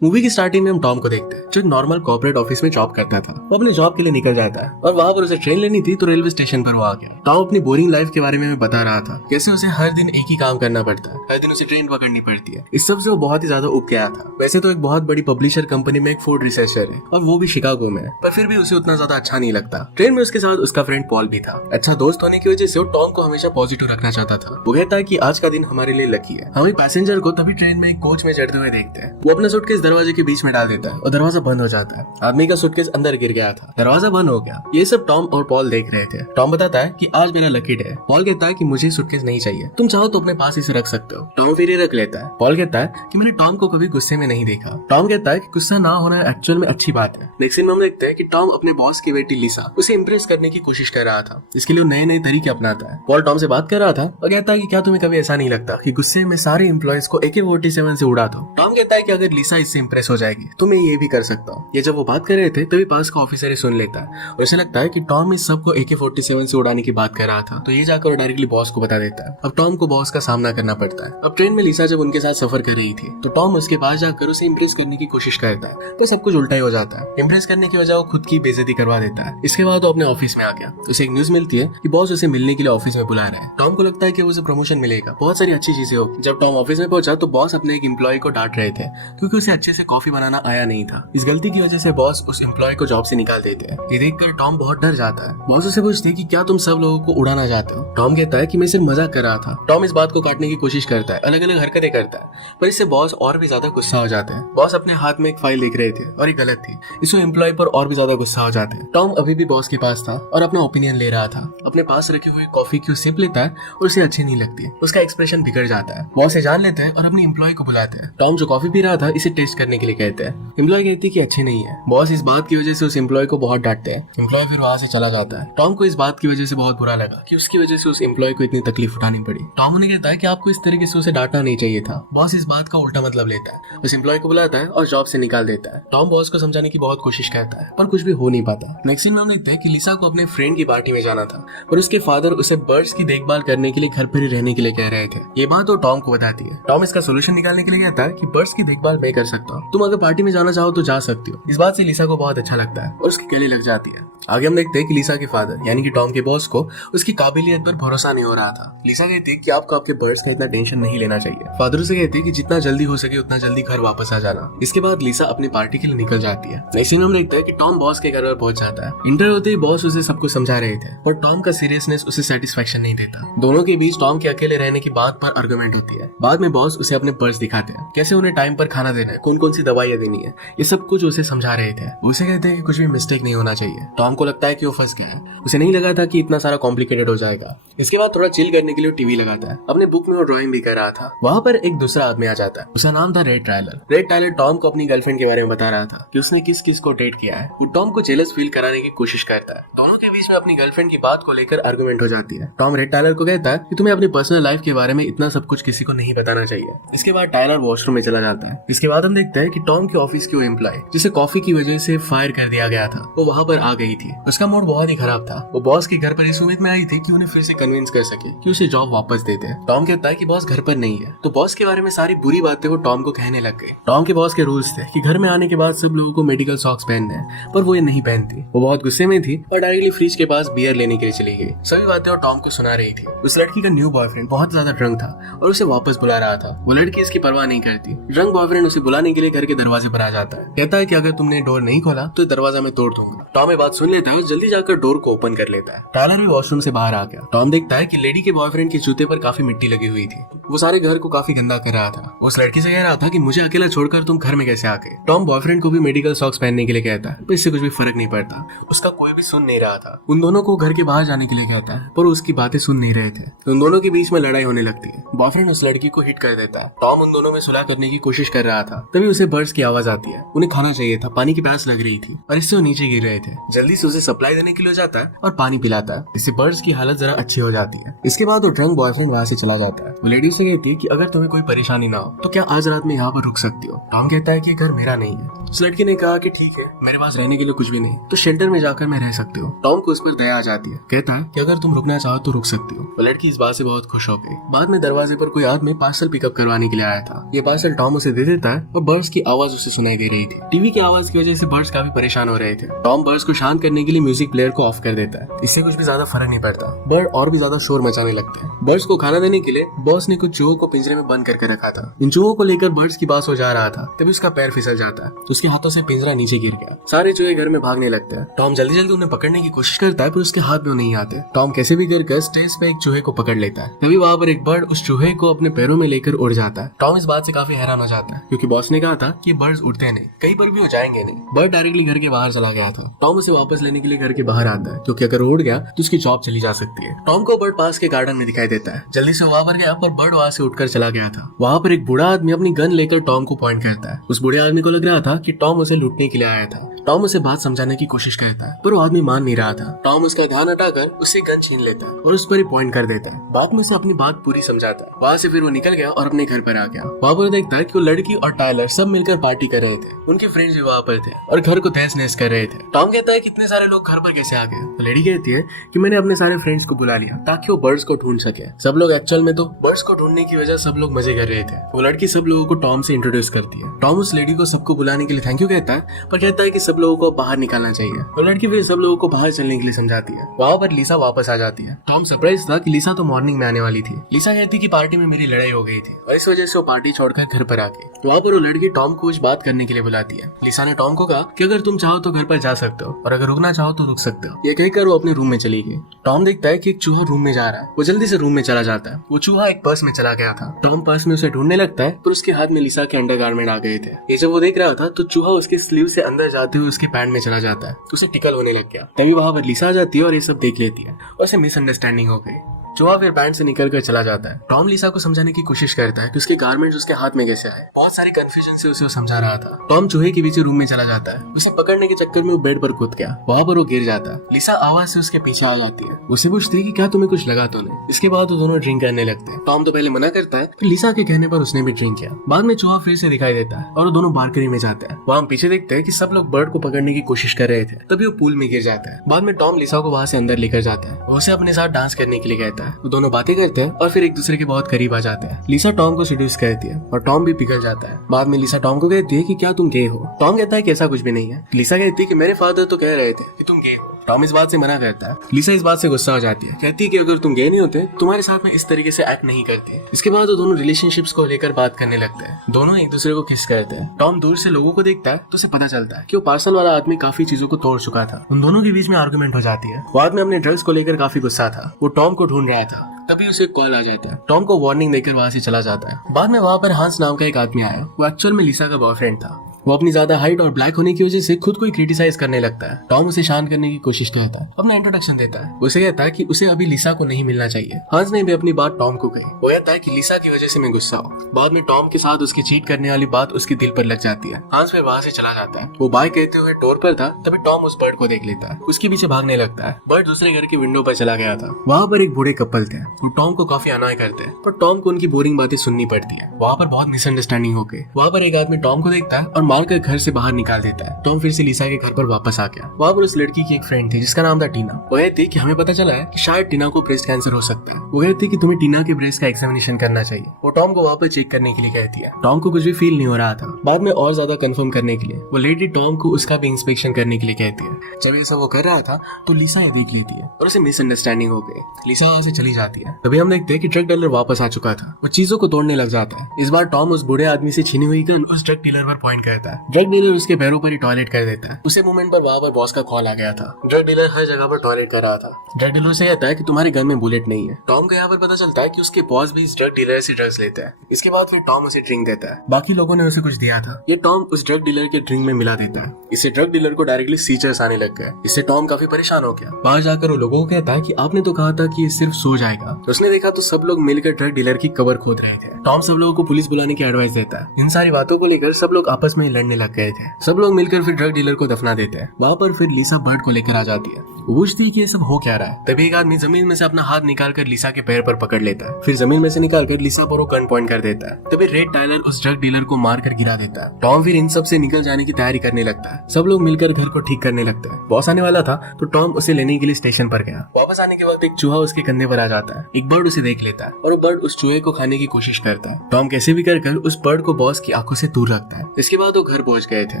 Movie की starting में हम टॉम को देखते हैं जो नॉर्मल कॉर्पोरेट ऑफिस में जॉब करता था। वो अपने जॉब के लिए निकल जाता है और वहाँ पर उसे ट्रेन लेनी थी तो रेलवे स्टेशन पर वो आ गया। टॉम अपनी बोरिंग लाइफ के बारे में बता रहा था, कैसे उसे हर दिन एक ही काम करना पड़ता है, हर दिन उसे ट्रेन पकड़नी पड़ती है। इस सब से वो बहुत ही ज्यादा उब गया था। वैसे तो एक बहुत बड़ी पब्लिशर कंपनी में एक फूड रिसर्चर है और वो भी शिकागो में है, पर फिर भी उसे उतना ज्यादा अच्छा नहीं लगता। ट्रेन में उसके साथ उसका फ्रेंड पॉल भी था। अच्छा दोस्त होने की वजह से वो टॉम को हमेशा पॉजिटिव रखना चाहता था। वो कहता है कि आज का दिन हमारे लिए लकी है। हम एक पैसेंजर को तभी ट्रेन में एक कोच में चढ़ते हुए देखते हैं। वो अपना सूटकेस दरवाजे के बीच में डाल देता है और दरवाजा बंद हो जाता है। आदमी का सूटकेस अंदर गिर गया था, दरवाजा बंद हो गया। ये सब टॉम और पॉल देख रहे थे। टॉम बताता है कि आज मेरा लकी डे है। पॉल कहता है कि मुझे सूटकेस नहीं चाहिए, तुम चाहो तो अपने पास इसे रख सकते हो। टॉम फिर ये रख लेता है। पॉल कहता है कि मैंने टॉम को कभी गुस्से में नहीं देखा। टॉम कहता है कि गुस्सा ना होना एक्चुअल में अच्छी बात है। नेक्स्ट सीन में हम देखते हैं कि टॉम अपने बॉस की बेटी लिसा उसे इंप्रेस करने की कोशिश कर रहा था। इसके लिए नए नए तरीके अपनाता है। पॉल टॉम से बात कर रहा था और कहता है कि क्या तुम्हें कभी ऐसा नहीं लगता कि गुस्से में सारे एम्प्लॉयज को AK-47 से उड़ा दो। टॉम कहता है कि अगर लिसा इससे इंप्रेस हो जाएगी तो मैं ये भी कर सकता हूँ। ये जब वो बात कर रहे थे तभी पास का ऑफिसर सुन लेता है और उसे लगता है कि टॉम इस सबको AK-47 से उड़ाने की बात कर रहा था, तो ये जाकर डायरेक्टली बॉस को बता देता है। अब टॉम को बॉस का सामना करना पड़ता है। अब ट्रेन में लिसा जब उनके साथ सफर कर रही थी तो टॉम उसके पास जाकर उसे इंप्रेस करने की कोशिश करता है, तो सब कुछ उल्टा ही हो जाता है। इंप्रेस करने की वजह वो खुद की बेइज्जती करवा देता है। इसके बाद वो अपने ऑफिस में आ गया। उसे एक न्यूज मिलती है कि बॉस उसे मिलने के लिए ऑफिस में बुला रहा है। टॉम को लगता है कि उसे प्रमोशन मिलेगा, बहुत सारी अच्छी चीजें होगी। जब टॉम ऑफिस में पहुंचा तो बॉस अपने एक एम्प्लॉय को डांट रहे थे क्योंकि उसे अच्छे से कॉफी बनाना आया नहीं था। इस गलती की वजह से बॉस उस एम्प्लॉय को जॉब से निकाल देते हैं। ये देखकर टॉम बहुत डर जाता है। बॉस उसे पूछते हैं कि क्या तुम सब लोगों को उड़ाना चाहते हो। टॉम कहता है कि मैं सिर्फ मजाक कर रहा था। टॉम इस बात को काटने की कोशिश करता है, अलग अलग हरकतें करता है, पर इससे बॉस और भी ज्यादा गुस्सा हो जाते हैं। बॉस अपने हाथ में एक फाइल लिख रहे थे और ये गलत थी। इससे एम्प्लॉय पर और भी ज्यादा गुस्सा हो जाते हैं। टॉम अभी भी बॉस के पास था और अपना ओपिनियन ले रहा था। अपने पास रखी हुई कॉफी की सिप लेता है और उसे अच्छी नहीं लगती। उसका एक्सप्रेशन बिगड़ जाता है। बॉस से जान लेते हैं और अपने एम्प्लॉय को बुलाते हैं। टॉम जो कॉफी पी रहा था इसे टेस्ट करने के लिए कहते हैं। एम्प्लॉय कहती है कि अच्छी नहीं है। बॉस इस बात की वजह से उस एम्प्लॉय को बहुत डांटते हैं। एम्प्लॉय फिर वहां से चला जाता है। टॉम को इस बात की वजह से बहुत बुरा लगा कि उसकी वजह से उस एम्प्लॉय को इतनी तकलीफ उठानी पड़ी। टॉम उन्हें कहता है कि आपको इस तरीके से उसे डांटना नहीं चाहिए था। बॉस इस बात का उल्टा मतलब लेता है, उस एम्प्लॉय को बुलाता है और जॉब से निकाल देता है। टॉम बॉस को समझाने की बहुत कोशिश करता है पर कुछ भी हो नहीं पाता। नेक्स्ट सीन में हम देखते हैं कि लिसा को अपने फ्रेंड की पार्टी में जाना था और उसके फादर उसे बर्ड्स की देखभाल करने के लिए घर पर ही रहने के लिए कह रहे थे। ये बात वो टॉम को बताती है। टॉम इसका सोल्यूशन निकालने के लिए कहता है कि बर्ड्स की देखभाल मैं कर सकता हूँ, तुम अगर पार्टी में जाना चाहो तो जा सकती हो। इस बात से लिसा को बहुत अच्छा लगता है और उसकी गले लग जाती है। आगे हम देखते हैं कि लिसा के फादर यानी कि टॉम के बॉस को उसकी काबिलियत पर भरोसा नहीं हो रहा था। लिसा कहती है कि आपको आपके बर्ड्स का इतना टेंशन नहीं लेना चाहिए। फादर से कहती है कि जितना जल्दी हो सके उतना जल्दी घर वापस आ जाना। इसके बाद लिसा अपनी पार्टी के लिए निकल जाती है। नेक्स्ट सीन में हम देखते हैं कि टॉम बॉस के घर पर पहुंच जाता है। इंटर होते ही बॉस उसे सब कुछ समझा रहे थे पर टॉम का सीरियसनेस उसे सेटिस्फेक्शन नहीं देता। दोनों के बीच टॉम के अकेले रहने की बात पर आर्गुमेंट होती है। बाद में बॉस उसे अपने पर्स दिखाते हैं, कैसे उन्हें टाइम पर खाना देना है, कौन कौन सी दवाइयां देनी है, ये सब कुछ उसे समझा रहे थे। उसे कहते हैं कि कुछ भी मिस्टेक नहीं होना चाहिए। टॉम को लगता है कि वो फंस गया है। उसे नहीं लगा था कि इतना सारा कॉम्प्लिकेटेड हो जाएगा। इसके बाद थोड़ा चिल करने के लिए टीवी लगाता है। अपने बुक में वो ड्राइंग भी कर रहा था। वहाँ पर एक दूसरा आदमी आ जाता है। उसका नाम था red Tyler. Red Tyler Tom को अपनी गर्लफ्रेंड के बारे में बता रहा था कि उसने किस किस को डेट किया है। वो टॉम को जेलस फील कराने की कोशिश करता है। दोनों के बीच में अपनी गर्लफ्रेंड की बात को लेकर आर्गुमेंट हो जाती है। टॉम रेड टायलर को कहता है कि तुम्हें अपनी पर्सनल लाइफ के बारे में इतना सब कुछ किसी को नहीं बताना चाहिए। इसके बाद टायलर वॉशरूम में चला जाता है। इसके बाद हम देखते हैं कि टॉम के ऑफिस की वो एम्प्लॉय जिसे कॉफी की वजह से फायर कर दिया गया था वो वहाँ पर आ गई थी। उसका मूड बहुत ही खराब था। वो बॉस के घर पर इस उम्मीद में आई थी कि उन्हें फिर से कन्विंस कर सके कि उसे जॉब वापस दे दे। टॉम कहता है कि बॉस घर पर नहीं है, तो बॉस के बारे में सारी बुरी बातें वो टॉम को कहने लग गए। टॉम के बॉस के रूल्स थे कि घर में आने के बाद सब लोगों को मेडिकल सॉक्स पहनने हैं, पर वो ये नहीं पहनती। वो बहुत गुस्से में थी और डायरेक्टली फ्रिज के पास बियर लेने के लिए चली गई। सभी बातें वो टॉम को सुना रही थी। उस लड़की का न्यू बॉयफ्रेंड बहुत ज्यादा ड्रंक था और उसे वापस बुला रहा था। वो लड़की इसकी परवाह नहीं करती। ड्रंक बॉयफ्रेंड उसे बुलाने के लिए घर के दरवाजे पर आ जाता है। कहता है कि अगर तुमने डोर नहीं खोला तो दरवाजा मैं तोड़ दूंगा। टॉम ये बात सुन लेता है और जल्दी जाकर डोर को ओपन कर लेता है। टायलर भी वॉशरूम से बाहर आ गया। टॉम देखता है कि लेडी के बॉयफ्रेंड के जूते पर काफी मिट्टी लगी हुई थी। वो सारे घर को काफी गंदा कर रहा था। उस लड़की से कह रहा था कि मुझे अकेला छोड़कर तुम घर में कैसे आ गए। टॉम बॉयफ्रेंड को भी मेडिकल सॉक्स पहनने के लिए कहता है पर इससे कुछ भी फर्क नहीं पड़ता। उसका कोई भी सुन नहीं रहा था। उन दोनों को घर के बाहर जाने के लिए कहता है पर उसकी बातें सुन नहीं रहे थे। उन दोनों के बीच में लड़ाई होने लगती है। बॉयफ्रेंड उस लड़की को हिट कर देता है। टॉम उन दोनों में सुलह करने की कोशिश कर रहा था। तभी उसे बर्ड्स की आवाज आती है। उन्हें खाना चाहिए था, पानी की प्यास लग रही थी और इससे वो नीचे गिर रहे थे। जल्दी से से उसे सप्लाई देने के लिए जाता है और पानी पिलाता है। इससे बर्ड्स की हालत जरा अच्छी हो जाती है। इसके बाद वो ड्रंक बॉयफ्रेंड वहाँ से चला जाता है। वो लेडी से कहती है कि अगर तुम्हें कोई परेशानी ना हो तो क्या आज रात में यहाँ पर रुक सकती हो। टॉम कहता है कि घर मेरा नहीं है। उस लड़की ने कहा कि ठीक है, मेरे पास रहने के लिए कुछ भी नहीं, तो शेल्टर में जाकर मैं रह सकती हूँ। टॉम को उस पर दया आ जाती है। कहता है कि अगर तुम रुकना चाहो तो रुक सकती हो। वो लड़की इस बात से बहुत खुश हो गई। बाद में दरवाजे पर कोई आदमी पार्सल पिकअप करवाने के लिए आया था। ये पार्सल टॉम उसे दे देता है और बर्ड्स की आवाज उसे सुनाई दे रही थी। टीवी की आवाज की वजह से बर्ड्स काफी परेशान हो रहे थे। टॉम बर्ड्स को शांत करने के लिए म्यूजिक प्लेयर को ऑफ कर देता है। इससे कुछ भी ज्यादा फर्क नहीं पड़ता, बर्ड और भी ज्यादा शोर मचाने लगते हैं। बर्ड्स को खाना देने के लिए बॉस ने कुछ चूहों को पिंजरे में बंद करके रखा था। इन चूहों को लेकर बर्ड्स की बात हो जा रहा था, तभी उसका पैर फिसल जाता है तो उसके हाथों से पिंजरा नीचे गिर गया। सारे चूहे घर में भागने लगते हैं। टॉम जल्दी जल्दी उन्हें पकड़ने की कोशिश करता है पर उसके हाथ में नहीं आते। टॉम कैसे भी गिरकर स्टेज पे एक चूहे को पकड़ लेता है। तभी वहाँ पर एक बर्ड उस चूहे को अपने पैरों में लेकर उड़ जाता है। टॉम इस बात से काफी हैरान हो जाता है क्योंकि बॉस ने कहा था कि बर्ड्स उड़ते नहीं, कहीं पर भी वो जाएंगे नहीं। बर्ड डायरेक्टली घर के बाहर चला गया था। टॉम उसे वापस लेने के लिए घर के बाहर आता है क्योंकि अगर उड़ गया तो उसकी जॉब चली जा सकती है। टॉम को बर्ड पास के गार्डन में दिखाई देता है। जल्दी से वहाँ पर गया पर बर्ड वहाँ से उठकर चला गया था। वहाँ पर एक बूढ़ा आदमी अपनी गन लेकर टॉम को पॉइंट करता है। उस बूढ़े आदमी को लग रहा था कि टॉम उसे लूटने के लिए आया था। टॉम उसे बात समझाने की कोशिश करता है पर वो आदमी मान नहीं रहा था। टॉम उसका ध्यान हटाकर उससे गन छीन लेता है और उस पर ही पॉइंट कर देता है। बाद में उसे अपनी बात पूरी समझाता है। वहाँ से फिर वो निकल गया और अपने घर पर आ गया। वहाँ पर देखता है कि वो लड़की और टायलर सब मिलकर पार्टी कर रहे थे। उनके फ्रेंड्स भी वहाँ पर थे और घर को तहस नहस कर रहे थे। टॉम कहता है कि इतने सारे लोग घर पर कैसे आ गए। तो लड़की कहती है कि मैंने अपने सारे फ्रेंड्स को बुला लिया ताकि वो बर्ड्स को ढूंढ सके। सब लोग एक्चुअल में तो बर्ड्स को ढूंढने की वजह सब लोग मजे कर रहे थे। वो लड़की सब लोगों को टॉम से इंट्रोड्यूस करती है। टॉम उस लेडी को सबको बुलाने के लिए थैंक यू कहता है पर कहता है कि सब लोगों को बाहर निकालना चाहिए। वो लड़की फिर सब लोगों को बाहर चलने के लिए समझाती है। वहाँ पर लिसा वापस आ जाती है। टॉम सरप्राइज था कि लिसा तो मॉर्निंग में आने वाली थी। लिसा कहती कि पार्टी में मेरी लड़ाई हो गई थी और इस वजह से वो पार्टी छोड़कर घर पर आ गई। वहाँ पर वो लड़की टॉम को कुछ बात करने के लिए बुलाती है। लिसा ने टॉम को कहा कि अगर तुम चाहो तो घर पर जा सकते हो और अगर रुकना चाहो तो रुक सकते हो। ये कहकर वो अपने रूम में चली गई। टॉम देखता है कि एक चूहा रूम में जा रहा है। वो जल्दी से रूम में चला जाता है। वो चूहा एक पर्स में चला गया था। टॉम पर्स में उसे ढूंढने लगता है पर उसके हाथ में लिसा के अंडरगारमेंट आ गए थे। ये जब वो देख रहा था तो चूहा उसके स्लीव से अंदर जाते हुए उसके पैंट में चला जाता है। उसे टिकल होने लग गया। तभी वहाँ पर लिसा आ जाती है और ये सब देख लेती है और उसे मिसअंडरस्टैंडिंग हो गई। चूहा फिर पैंट से निकल कर चला जाता है। टॉम लिसा को समझाने की कोशिश करता है कि उसके गारमेंट्स उसके हाथ में कैसे आए। बहुत सारी कंफ्यूजन से उसे वो समझा रहा था। टॉम चूहे के पीछे रूम में चला जाता है। उसे पकड़ने के चक्कर में वो बेड पर कूद गया। वहाँ पर वो गिर जाता है। लिसा आवाज से उसके पीछे आ जाती है। उसे पूछती है कि क्या तुम्हें कुछ लगा तो नहीं। इसके बाद वो दोनों ड्रिंक करने लगते हैं। टॉम तो पहले मना करता है फिर लिसा के कहने पर उसने भी ड्रिंक किया। बाद में चूहा फिर से दिखाई देता है और वो दोनों बालकनी में जाते हैं। वहाँ हम पीछे देखते हैं कि सब लोग बर्ड को पकड़ने की कोशिश कर रहे थे। तभी वो पूल में गिर जाता है। बाद में टॉम लिसा को वहाँ से अंदर लेकर जाता है। वो उसे अपने साथ डांस करने के लिए कहता है। वो दोनों बातें करते हैं और फिर एक दूसरे के बहुत करीब आ जाते हैं। लिसा टॉम को सीड्यूस करती है और टॉम भी पिघल जाता है। बाद में लिसा टॉम को कहती है कि क्या तुम गे हो। टॉम कहता है कि ऐसा कुछ भी नहीं है। लिसा कहती है कि मेरे फादर तो कह रहे थे कि तुम गे हो। टॉम इस बात से मना करता है। लिसा इस बात से गुस्सा हो जाती है। कहती है कि अगर तुम गे नहीं होते तुम्हारे साथ में इस तरीके से एक्ट नहीं करती। इसके बाद वो दोनों रिलेशनशिप्स को लेकर बात करने लगते हैं। दोनों एक दूसरे को किस करते हैं। टॉम दूर से लोगों को देखता है तो उसे पता चलता है कि वो पार्सल वाला आदमी काफी चीजों को तोड़ चुका था। उन दोनों के बीच में आर्गुमेंट हो जाती है। बाद में अपने ड्रग्स को लेकर काफी गुस्सा था। वो टॉम को ढूंढ रहा था। तभी उसे कॉल आ जाता है। टॉम को वार्निंग देकर वहाँ से चला जाता है। बाद में वहाँ पर हांस नाम का एक आदमी आया। वो एक्चुअल में लिसा का बॉयफ्रेंड था। वो अपनी ज्यादा हाइट और ब्लैक होने की वजह से खुद को क्रिटिसाइज करने लगता है। टॉम उसे शांत करने की कोशिश करता है। अपना इंट्रोडक्शन देता है। उसे कहता है कि उसे अभी लिसा को नहीं मिलना चाहिए। हांस ने भी अपनी बात टॉम को कही। वो कहता है कि लिसा की वजह से मैं गुस्सा हूँ। बाद में टॉम के साथ उसकी चीट करने वाली बात उसके दिल पर लग जाती है। हांस फिर वहाँ से चला जाता है। वो बाय कहते हुए डोर पर था तभी टॉम उस बर्ड को देख लेता है। उसके पीछे भागने लगता है। बर्ड दूसरे घर के विंडो पर चला गया था। वहाँ पर एक बूढ़े कपल थे। वो टॉम को काफी अनॉय करते हैं पर टॉम को उनकी बोरिंग बातें सुननी पड़ती है। वहाँ पर बहुत मिसअंडरस्टैंडिंग हो गई। वहाँ पर एक आदमी टॉम को देखता है और मारकर घर से बाहर निकाल देता है। टॉम फिर से लिसा के घर पर वापस आ गया। वहाँ पर उस लड़की की एक फ्रेंड थी जिसका नाम था टीना। वो कहती कि हमें पता चला है कि शायद टीना को ब्रेस्ट कैंसर हो सकता है। वो कहती कि तुम्हें टीना के ब्रेस्ट का एग्जामिनेशन करना चाहिए। वो टॉम को वहाँ पर चेक करने के लिए कहती है। टॉम को कुछ भी फील नहीं हो रहा था। बाद में और ज्यादा कंफर्म करने के लिए वो लेडी टॉम को उसका भी इंस्पेक्शन करने के लिए कहती है। जब ये सब वो कर रहा था तो लिसा ये देख लेती है और उसे मिसअंडरस्टैंडिंग हो गई। लिसा वहाँ से चली जाती है। तभी हम देखते हैं कि ड्रग डीलर वापस आ चुका था। वो चीजों को तोड़ने लग जाता है। इस बार टॉम उस बूढ़े आदमी से छीनी हुई गन उस ड्रग डीलर पर पॉइंट करता है। ड्रग डीलर उसके पैरों पर ही टॉयलेट कर देता है। उसी मोमेंट पर वहाँ पर बॉस का कॉल आ गया था। ड्रग डीलर हर जगह पर टॉयलेट कर रहा था। ड्रग डीलर से कहता है कि तुम्हारे गन में बुलेट नहीं है। टॉम को यहाँ पर पता चलता है कि उसके बॉस भी इस ड्रग डीलर से ड्रग्स लेता है। इसके बाद फिर टॉम उसे ड्रिंक देता है। बाकी लोगों ने उसे कुछ दिया था। ये टॉम उस ड्रग डीलर के ड्रिंक में मिला देता है। इससे ड्रग डीलर को डायरेक्टली सीजर्स आने लग गए। इससे टॉम काफी परेशान हो गया। बाहर जाकर वो लोगों को कहता है कि आपने तो कहा था कि ये सिर्फ सो जाएगा। तो उसने देखा तो सब लोग मिलकर ड्रग डीलर की कबर खोद रहे थे। टॉम सब लोगों को पुलिस बुलाने की एडवाइस देता है। इन सारी बातों को लेकर सब लोग आपस में लड़ने लग गए थे। सब लोग मिलकर फिर ड्रग डीलर को दफना देते हैं। वहाँ पर फिर लिसा बर्ड को लेकर आ जाती है। वो पूछती है कि ये सब हो क्या रहा है। तभी एक आदमी जमीन में से अपना हाथ निकालकर लिसा के पैर पर पकड़ लेता है। फिर जमीन में से निकालकर लिसा पर वो गन पॉइंट कर देता है। तभी रेड टाइलर उस ड्रग डीलर को मारकर गिरा देता है। टॉम फिर इन सब से निकल जाने की तैयारी करने लगता है। सब लोग मिलकर घर को ठीक करने लगता है। बॉस आने वाला था तो टॉम उसे लेने के लिए स्टेशन पर गया। वापस आने के वक्त एक चूहा उसके कंधे पर आ जाता है। एक बर्ड उसे देख लेता है और वो बर्ड उस चूहे को खाने की कोशिश करता है। टॉम कैसे भी कर उस बर्ड को बॉस की आंखों से दूर रखता है। इसके बाद वो घर पहुंच गए थे।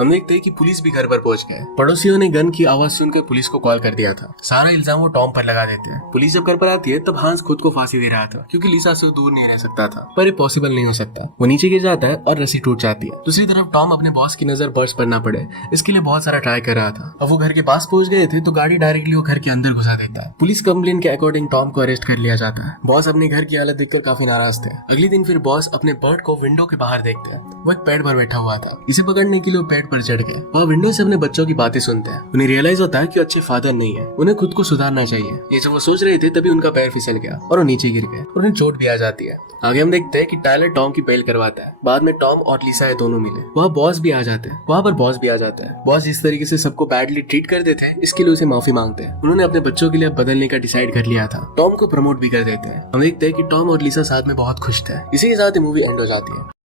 हम देखते हैं कि पुलिस भी घर पर पहुंच गए। पड़ोसियों ने गन की आवाज सुनकर पुलिस को कॉल कर दिया था। सारा इल्जाम वो टॉम पर लगा देते हैं। पुलिस जब घर पर आती है तब हांस खुद को फांसी दे रहा था क्योंकि लिसा से दूर नहीं रह सकता था, पर ये पॉसिबल नहीं हो सकता। वो नीचे गिर जाता है और रस्सी टूट जाती है। दूसरी तरफ टॉम अपने बॉस की नजर बर्ड्स पर ना पड़े इसके लिए बहुत सारा ट्राई कर रहा था। अब वो घर के पास पहुंच गए थे तो गाड़ी डायरेक्टली वो घर के अंदर घुसा देता है। पुलिस कंप्लेन के अकॉर्डिंग टॉम को अरेस्ट कर लिया जाता है। बॉस अपने घर की हालत देखकर काफी नाराज थे। अगले दिन फिर बॉस अपने बर्ड को विंडो के बाहर देखते हैं। वो एक पेड़ पर बैठा हुआ था। इसे पकड़ने के लिए वो पेड़ पर चढ़ गए। वह विंडो से अपने बच्चों की बातें सुनते हैं। उन्हें रियलाइज होता है कि अच्छे फादर नहीं है, उन्हें खुद को सुधारना चाहिए। ये जब वो सोच रहे थे तभी उनका पैर फिसल गया और वो नीचे गिर गए और उन्हें चोट भी आ जाती है। आगे हम देखते हैं कि टायलर टॉम की बेल करवाता है। बाद में टॉम और लिसा ये दोनों मिले। वहाँ बॉस भी आ जाते हैं। वहाँ पर बॉस भी आ जाता है। बॉस जिस तरीके से सबको बैडली ट्रीट करते थे इसके लिए उसे माफी मांगते हैं। उन्होंने अपने बच्चों के लिए बदलने का डिसाइड कर लिया था। टॉम को प्रमोट भी कर देते हैं। हम देखते हैं कि टॉम और लिसा साथ में बहुत खुश थे। इसी के साथ मूवी एंड हो जाती है।